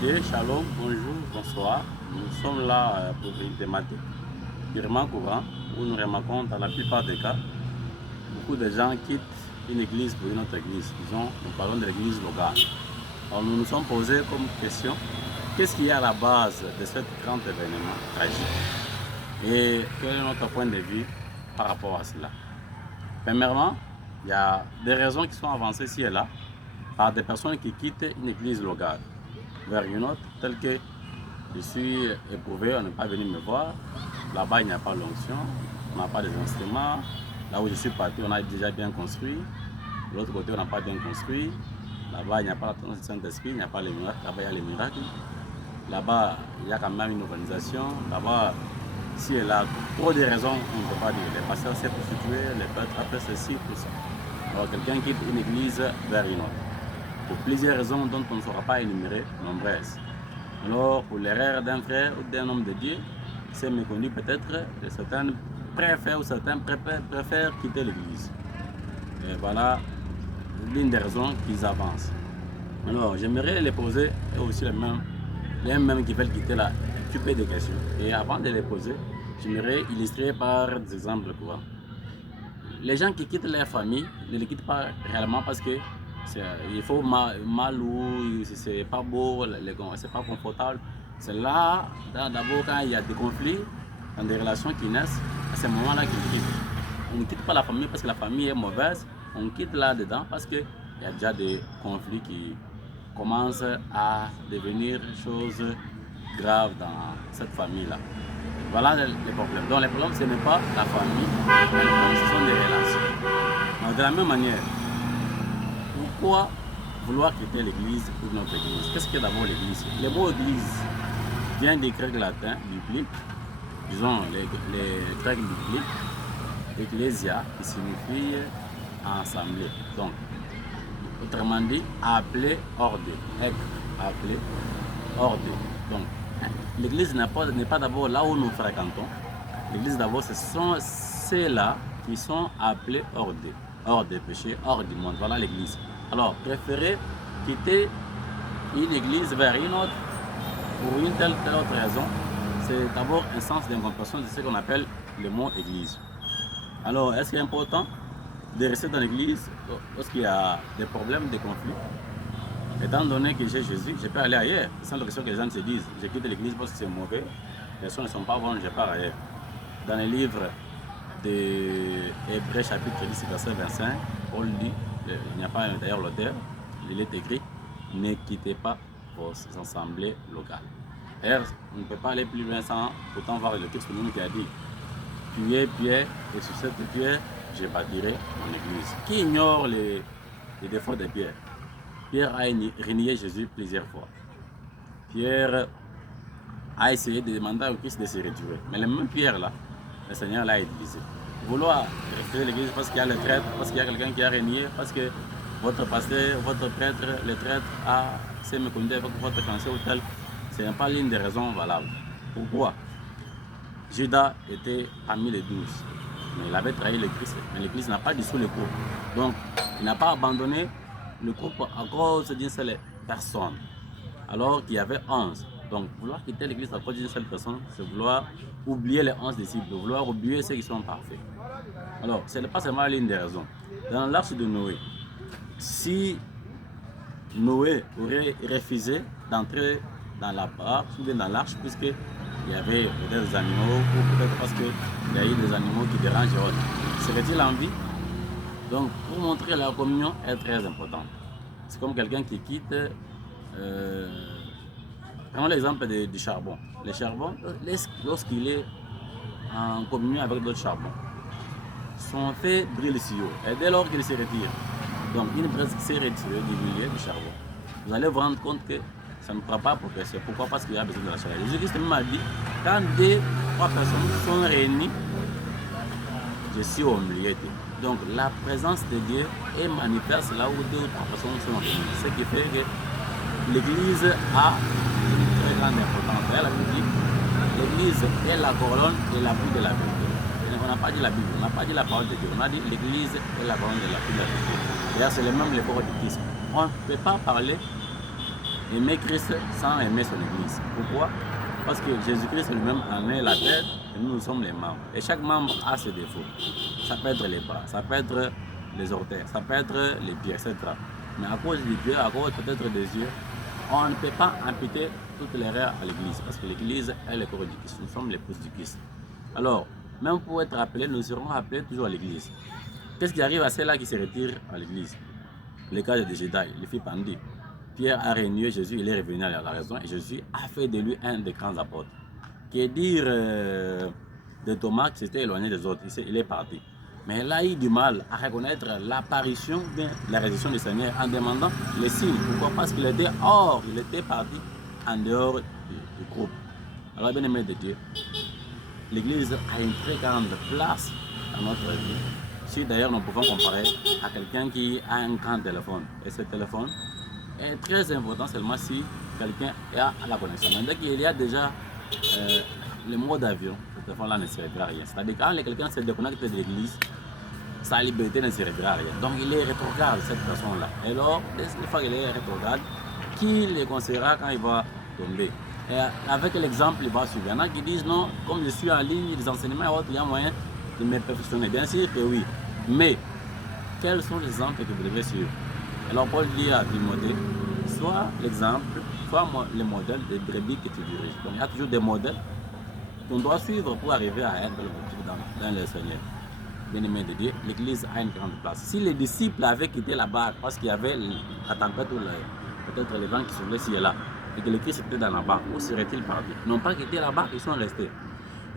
dirais shalom, bonjour, bonsoir. Nous sommes là pour une thématique purement courante où nous remarquons dans la plupart des cas, beaucoup de gens quittent une église pour une autre église. Disons, nous parlons de l'église locale. Alors nous nous sommes posés comme question, qu'est-ce qui est à la base de ce grand événement tragique? Et quel est notre point de vue par rapport à cela? Premièrement, il y a des raisons qui sont avancées ici et là par des personnes qui quittent une église locale vers une autre, telle que je suis éprouvé, on n'est pas venu me voir, là-bas il n'y a pas l'onction, on n'a pas les instruments, là où je suis parti on a déjà bien construit, de l'autre côté on n'a pas bien construit, là-bas il n'y a pas la Saint-Esprit, il n'y a pas les miracles, là-bas il y a les miracles, là-bas il y a quand même une organisation, là-bas si et là, pour des raisons on ne peut pas dire, les pasteurs s'est prostitué, les prêtres après ceci, tout ça. Alors quelqu'un quitte une église vers une autre, pour plusieurs raisons dont on ne saura pas énumérer, nombreuses. Alors, pour l'erreur d'un frère ou d'un homme de Dieu, c'est méconnu peut-être, certains préfèrent ou certains préfèrent quitter l'église. Et voilà l'une des raisons qu'ils avancent. Alors, j'aimerais les poser, et aussi les mêmes qui veulent quitter là, occuper des questions. Et avant de les poser, j'aimerais illustrer par des exemples courants. Les gens qui quittent leur famille ne les quittent pas réellement parce que il faut mal ou c'est pas beau, c'est pas confortable. C'est là, d'abord quand il y a des conflits, dans des relations qui naissent, à ce moment-là qu'ils quittent. On ne quitte pas la famille parce que la famille est mauvaise, on quitte là-dedans parce qu'il y a déjà des conflits qui commencent à devenir choses graves dans cette famille-là. Voilà les problèmes. Donc les problèmes, ce n'est pas la famille, mais les problèmes, ce sont des relations. Donc, de la même manière, pourquoi vouloir quitter l'église ou notre église? Qu'est-ce que d'abord l'église? Le mot église vient des grecs latins, bibliques, disons les grecs bibliques, ecclésia, qui signifie assemblée. Donc, autrement dit, appeler hors d'eux. Appeler hors d'eux. Donc, l'église n'est pas d'abord là où nous fréquentons. L'église d'abord, ce sont ceux-là qui sont appelés hors des péchés, hors du monde. Voilà l'église. Alors, préférer quitter une église vers une autre pour une telle autre raison, c'est d'abord un sens d'incompréhension de ce qu'on appelle le mot église. Alors, est-ce qu'il est important de rester dans l'église lorsqu'il y a des problèmes, des conflits? Étant donné que j'ai Jésus, je peux aller ailleurs. C'est la question que les gens se disent. Je quitte l'église parce que c'est mauvais. Les choses ne sont pas bonnes, je pars ailleurs. Dans le livre de Hébreux chapitre 10, verset 25, Paul dit, il n'y a pas d'ailleurs l'auteur, il est écrit, ne quittez pas vos assemblées locales. D'ailleurs, on ne peut pas aller plus loin sans pourtant voir le texte qui a dit, tuez Pierre, et sur cette pierre, je bâtirai mon église. Qui ignore les défauts de Pierre? Pierre a renié Jésus plusieurs fois. Pierre a essayé de demander au Christ de se retirer. Mais le même Pierre là, le Seigneur l'a utilisé. Vouloir rester l'église parce qu'il y a le traître, parce qu'il y a quelqu'un qui a renié, parce que votre pasteur, votre prêtre, le traître s'est méconnu avec votre cancer ou tel, ce n'est pas l'une des raisons valables. Pourquoi? Judas était parmi les 12, mais il avait trahi le Christ, mais l'Église n'a pas dissous le groupe. Donc, il n'a pas abandonné le groupe à cause d'une seule personne, alors qu'il y avait 11. Donc, vouloir quitter l'église à cause d'une seule personne, c'est vouloir oublier les 11 disciples, vouloir oublier ceux qui sont parfaits. Alors, ce n'est pas seulement l'une des raisons. Dans l'arche de Noé, si Noé aurait refusé d'entrer dans la barque ou dans l'arche, puisqu'il y avait des animaux, ou peut-être parce qu'il y a eu des animaux qui dérangent et autres, serait-il en vie? Donc, pour montrer la communion est très importante. C'est comme quelqu'un qui quitte, prenons l'exemple du charbon. Le charbon, lorsqu'il est en communion avec d'autres charbons, son feu brûle si haut. Et dès lors qu'il se retire, donc il presque s'est retiré du milieu du charbon, vous allez vous rendre compte que ça ne pourra pas progresser. Pourquoi? Parce qu'il y a besoin de la chaleur. Jésus-Christ même a dit, quand 2 ou 3 personnes sont réunies, je suis au milieu d'eux. Donc la présence de Dieu est manifeste là où 2 ou 3 personnes sont réunies. Ce qui fait que l'église a une très grande importance. La Bible, l'église est la colonne et l'appui de la Bible. On n'a pas dit la Bible, on n'a pas dit la parole de Dieu. On a dit l'église est la colonne et l'appui de la Bible. D'ailleurs, c'est le même l'époque du Christ. On ne peut pas parler aimer Christ sans aimer son Église. Pourquoi? Parce que Jésus-Christ lui-même en est la tête et nous sommes les membres. Et chaque membre a ses défauts. Ça peut être les bras, ça peut être les orteils, ça peut être les pieds, etc. Mais à cause des pieds, à cause peut-être des yeux, on ne peut pas imputer toutes les erreurs à l'Église. Parce que l'Église est le corps du Christ. Nous sommes l'épouse du Christ. Alors, même pour être appelés, nous serons appelés toujours à l'Église. Qu'est-ce qui arrive à ceux-là qui se retirent à l'Église? Le cas de Judas, il fit pendu. Pierre a renié Jésus, il est revenu à la raison et Jésus a fait de lui un des grands apôtres. Qui est dire de Thomas qui s'était éloigné des autres, il est parti. Mais il a eu du mal à reconnaître l'apparition de la résurrection du Seigneur en demandant les signes. Pourquoi? Parce qu'il était hors, il était parti en dehors du groupe. Alors, bien aimé de Dieu, l'Église a une très grande place dans notre vie. Si d'ailleurs nous pouvons comparer à quelqu'un qui a un grand téléphone, et ce téléphone est très important seulement si quelqu'un a la connexion. Mais dès qu'il y a déjà le mode d'avion, ce téléphone-là ne servira à rien. C'est-à-dire quand quelqu'un se déconnecte de l'église, sa liberté ne servira à rien. Donc il est rétrograde, cette personne-là. Et alors, une fois qu'il est rétrograde, qui le conseillera quand il va tomber? Et avec l'exemple, il va suivre. Il y en a qui disent non, comme je suis en ligne, les enseignements et autres, il y a moyen de me perfectionner. Bien sûr que oui. Mais quels sont les exemples que vous devez suivre? Alors Paul dit à Timothée, soit l'exemple, soit le modèle des brebis que tu diriges. Donc il y a toujours des modèles qu'on doit suivre pour arriver à être dans le Seigneur. Bien aimé de Dieu, l'Église a une grande place. Si les disciples avaient quitté la barque parce qu'il y avait la tempête ou peut-être les vents qui soufflaient ci et là, et que le Christ était dans la barque, où seraient-ils partis? Ils n'ont pas quitté la barque, ils sont restés.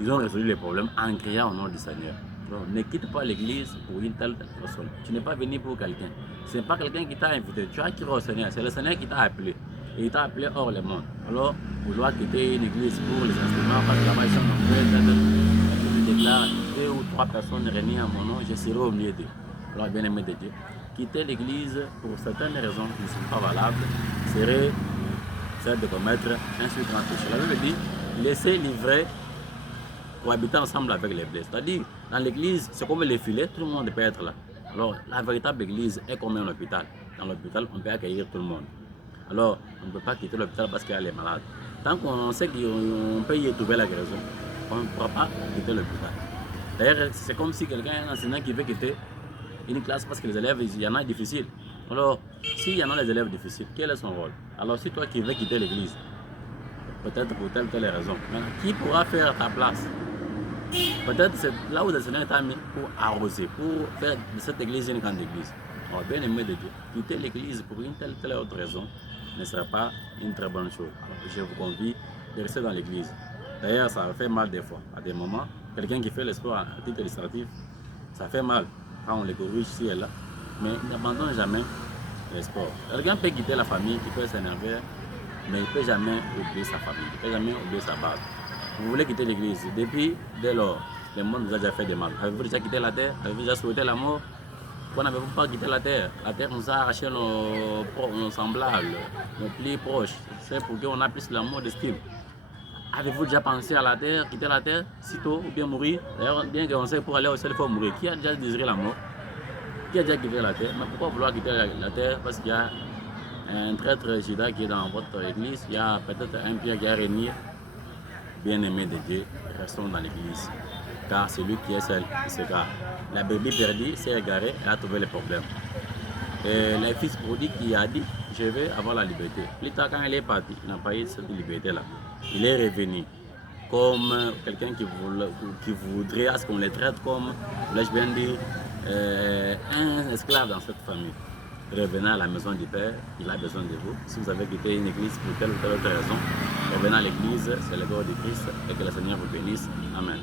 Ils ont résolu les problèmes en criant au nom du Seigneur. Donc, ne quitte pas l'église pour une telle personne. Tu n'es pas venu pour quelqu'un. Ce n'est pas quelqu'un qui t'a invité. Tu as crié au Seigneur. C'est le Seigneur qui t'a appelé. Et il t'a appelé hors le monde. Alors, vouloir quitter une église pour les instruments, parce que là-bas, ils sont nombreux. Je déclare 2 ou 3 personnes réunies en mon nom, je serai au milieu d'eux. Alors, bien aimé de Dieu, quitter l'église pour certaines raisons qui ne sont pas valables serait celle de commettre un si grand péché. La Bible dit, laissez livrer pour habiter ensemble avec les blessés. C'est-à-dire, dans l'église, c'est comme les filets, tout le monde peut être là. Alors, la véritable église est comme un hôpital. Dans l'hôpital, on peut accueillir tout le monde. Alors, on ne peut pas quitter l'hôpital parce qu'il y a les malades. Tant qu'on sait qu'on peut y trouver la guérison, on ne pourra pas quitter l'hôpital. D'ailleurs, c'est comme si quelqu'un, un enseignant qui veut quitter une classe parce que les élèves, il y en a difficiles. Alors, s'il y en a les élèves difficiles, quel est son rôle? Alors, si toi qui veux quitter l'église, peut-être pour telle ou telle raison, qui pourra faire ta place? Peut-être c'est là où le Seigneur t'a mis pour arroser, pour faire de cette église une grande église. Alors, bien aimé de Dieu, quitter l'église pour une telle autre raison ne sera pas une très bonne chose. Alors, je vous convie de rester dans l'église. D'ailleurs, ça fait mal des fois. À des moments, quelqu'un qui fait le sport à titre illustratif, ça fait mal quand on les corrige ici et là. Mais n'abandonne jamais le sport. Quelqu'un peut quitter la famille, qui peut s'énerver, mais il ne peut jamais oublier sa famille, il ne peut jamais oublier sa base. Vous voulez quitter l'église, depuis dès lors, le monde vous a déjà fait des mal. Avez-vous déjà quitté la terre? Avez-vous déjà souhaité la mort? Pourquoi n'avez-vous pas quitté la terre? La terre nous a arraché nos semblables, nos plis proches. C'est pour qu'on a plus l'amour d'estime. Avez-vous déjà pensé à la terre, quitter la terre, sitôt ou bien mourir? D'ailleurs, bien qu'on sait pour aller au ciel, il faut mourir. Qui a déjà désiré la mort? Qui a déjà quitté la terre? Mais pourquoi vouloir quitter la terre? Parce qu'il y a un traître Judas qui est dans votre église, il y a peut-être un Pierre qui a régné. Bien-aimés de Dieu, restons dans l'église, car celui qui est seul, il s'égare. La brebis perdue s'est égarée, elle a trouvé les problèmes. Et le fils prodigue qui a dit, je vais avoir la liberté. Plus tard, quand il est parti, il n'a pas eu cette liberté-là. Il est revenu comme quelqu'un qui voudrait à ce qu'on le traite comme, je bien dire, un esclave dans cette famille. Revenez à la maison du Père, il a besoin de vous. Si vous avez quitté une église pour telle ou telle autre raison, revenez à l'église, c'est le corps de Christ et que le Seigneur vous bénisse. Amen.